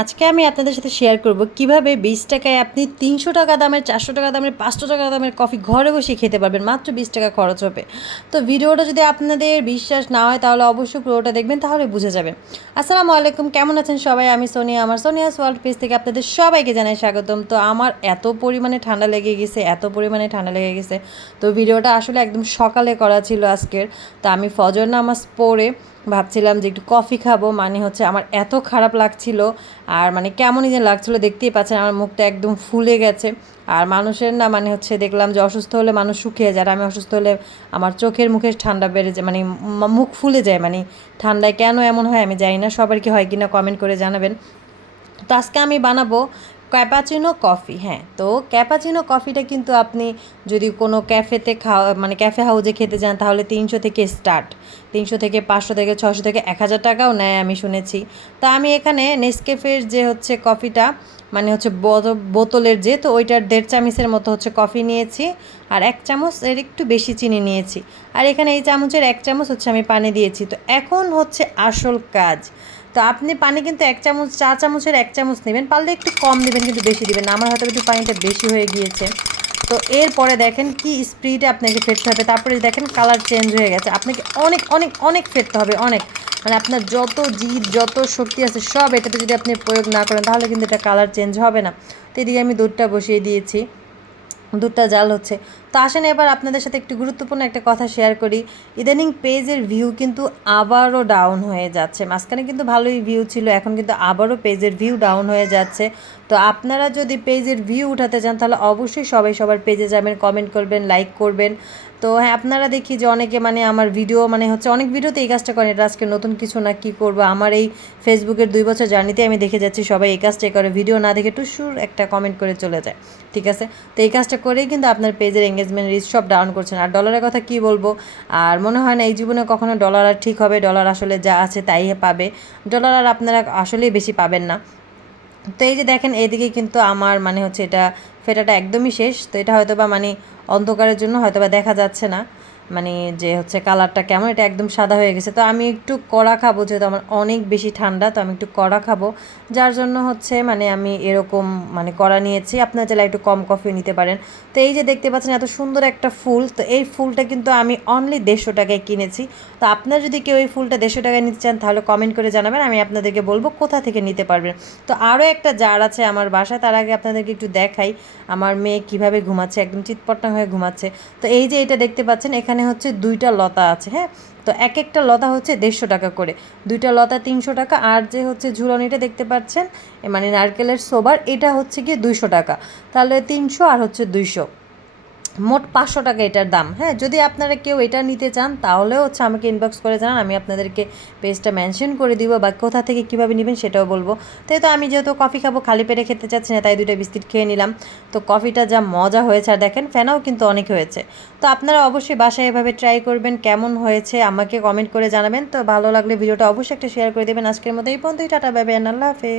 আজকে আমি আপনাদের সাথে শেয়ার করব কিভাবে 20 টাকায় আপনি 300 টাকা দামের, 400 টাকা দামের, 500 টাকা দামের কফি ঘরে বসে খেতে পারবেন। মাত্র 20 টাকা খরচ হবে। তো ভিডিওটা যদি আপনাদের বিশ্বাস না হয় তাহলে অবশ্যই পুরোটা দেখবেন, তাহলে বুঝে যাবেন। আসসালামু আলাইকুম, কেমন আছেন সবাই? আমি সোনিয়া, আমার সোনিয়াস ওয়ার্ল্ড পেজ থেকে আপনাদের সবাইকে জানাই স্বাগতম। তো আমার এত পরিমাণে ঠান্ডা লেগে গেছে, তো ভিডিওটা আসলে একদম সকালে করা ছিল আজকের। তো আমি ফজর নামাজ পড়ে ভাবছিলাম যে একটু কফি খাবো, মানে হচ্ছে আমার এত খারাপ লাগছিল, আর মানে কেমনই যেন লাগছিলো, দেখতেই পাচ্ছেন আমার মুখটা একদম ফুলে গেছে। আর মানুষের না মানে হচ্ছে দেখলাম যে অসুস্থ হলে মানুষ শুকিয়ে যায়, আর আমি অসুস্থ হলে আমার চোখের মুখে ঠান্ডা বেড়ে যায়, মানে মুখ ফুলে যায়। মানে ঠান্ডায় কেন এমন হয় আমি জানি না, সবার কি হয় কিনা কমেন্ট করে জানাবেন। তো আজকে আমি বানাবো ক্যাপাচিনো কফি। হ্যাঁ, তো ক্যাপাচিনো কফিটা কিন্তু আপনি যদি কোনো ক্যাফেতে খাওয়া মানে ক্যাফে হাউসে খেতে যান তাহলে 300 থেকে স্টার্ট, 300 থেকে 500 থেকে 600 থেকে 1000 টাকাও নেয় আমি শুনেছি। তো আমি এখানে নেসক্যাফের যে হচ্ছে কফিটা, মানে হচ্ছে বোতলের যে, তো ওইটার 1.5 চামচের মতো হচ্ছে কফি নিয়েছি, আর 1 চামচ এর একটু বেশি চিনি নিয়েছি, আর এখানে এই চামচের 1 চামচ হচ্ছে আমি পানি দিয়েছি। তো এখন হচ্ছে আসল কাজ। তো আপনি পানি কিন্তু 1 চামচ, 4 চামচের 1 চামচ নেবেন, পারলে একটু কম নেবেন কিন্তু বেশি দিবেন না। আমার হয়তো একটু পানিটা বেশি হয়ে গিয়েছে। তো এরপরে দেখেন কি স্পিডে আপনাকে ফেটতে হবে, তারপরে দেখেন কালার চেঞ্জ হয়ে গেছে। আপনাকে অনেক অনেক অনেক ফেটতে হবে, অনেক, মানে আপনার যত জিদ যত শক্তি আছে সব এটাতে যদি আপনি প্রয়োগ না করেন তাহলে কিন্তু এটা কালার চেঞ্জ হবে না। তো এদিকে আমি দুধটা বসিয়ে দিয়েছি, দুধটা জাল হচ্ছে। তো আসেন এবার আপনাদের সাথে একটু গুরুত্বপূর্ণ একটা কথা শেয়ার করি। ইদানিং পেজের ভিউ কিন্তু আবারও ডাউন হয়ে যাচ্ছে। মাঝখানে কিন্তু ভালোই ভিউ ছিল, এখন কিন্তু আবারও পেজের ভিউ ডাউন হয়ে যাচ্ছে। তো আপনারা যদি পেজের ভিউ উঠাতে চান তাহলে অবশ্যই সবাই সবার পেজে যাবেন, কমেন্ট করবেন, লাইক করবেন। তো হ্যাঁ, আপনারা দেখি যে অনেকে মানে আমার ভিডিও মানে হচ্ছে অনেক ভিডিওতে এই কাজটা করেন, এটা আজকে নতুন কিছু না, কি করব, আমার এই ফেসবুকের 2 বছর জার্নিতে আমি দেখে যাচ্ছি সবাই এই কাজটাই করে, ভিডিও না দেখে টুসুর একটা কমেন্ট করে চলে যায়। ঠিক আছে, তো এই কাজটা করেই কিন্তু আপনার পেজের এঙ্গেজমেন্ট রিচ সব ডাউন করছেন। আর ডলারের কথা কি বলবো, আর মনে হয় না এই জীবনে কখনো ডলার আর ঠিক হবে। ডলার আসলে যা আছে তাই পাবে, ডলার আর আপনারা আসলেই বেশি পাবেন না। তো এই যে দেখেন এইদিকে কিন্তু আমার মানে হচ্ছে এটা ফেটাটা একদমই শেষ। তো এটা হয়তো বা মানে অন্ধকারের জন্য হয়তো বা দেখা যাচ্ছে না, মানে যে হচ্ছে কালারটা কেমন, এটা একদম সাদা হয়ে গেছে। তো আমি একটু কড়া খাবো, যেহেতু আমার অনেক বেশি ঠান্ডা, তো আমি একটু কড়া খাবো, যার জন্য হচ্ছে মানে আমি এরকম মানে কড়া নিয়েছি। আপনারা চাইলে একটু কম কফি নিতে পারেন। তো এই যে দেখতে পাচ্ছেন এত সুন্দর একটা ফুল, তো এই ফুলটা কিন্তু আমি অনলি 150 টাকায় কিনেছি। তো আপনারা যদি কেউ এই ফুলটা 150 টাকায় নিতে চান তাহলে কমেন্ট করে জানাবেন, আমি আপনাদেরকে বলবো কোথা থেকে নিতে পারবেন। তো আরও একটা জার আছে আমার বাসায়, তার আগে আপনাদেরকে একটু দেখাই আমার মেয়ে কীভাবে ঘুমাচ্ছে, একদম চিৎপট্টা হয়ে ঘুমাচ্ছে। তো এই যে এটা দেখতে পাচ্ছেন এখানে হচ্ছে 2টা লতা আছে। হ্যাঁ, তো এক একটা লতা হচ্ছে 150 টাকা করে, 2টা লতা 300 টাকা, আর যে হচ্ছে ঝুলনিটা দেখতে পাচ্ছেন মানে নারকেলের সোবার, এটা হচ্ছে গিয়ে 200 টাকা। তাহলে 300 আর হচ্ছে 200, মোট 500 টাকা এটার দাম। হ্যাঁ, যদি আপনারা কেউ এটা নিতে চান তাহলে হচ্ছে আমাকে ইনবক্স করে জানান, আমি আপনাদেরকে পেজটা মেনশন করে দিব, বা কোথা থেকে কীভাবে নেবেন সেটাও বলবো। তাই তো আমি যেহেতু কফি খাবো, খালি পেটে খেতে চাচ্ছি না, তাই 2টা বিস্কিট খেয়ে নিলাম। তো কফিটা যা মজা হয়েছে, আর দেখেন ফেনাও কিন্তু অনেক হয়েছে। তো আপনারা অবশ্যই বাসায় এভাবে ট্রাই করবেন, কেমন হয়েছে আমাকে কমেন্ট করে জানাবেন। তো ভালো লাগলে ভিডিওটা অবশ্যই একটা শেয়ার করে দেবেন। আজকের মতো এই পর্যন্তই, টাটা, বাই বাই, আল্লাহ হাফেজ।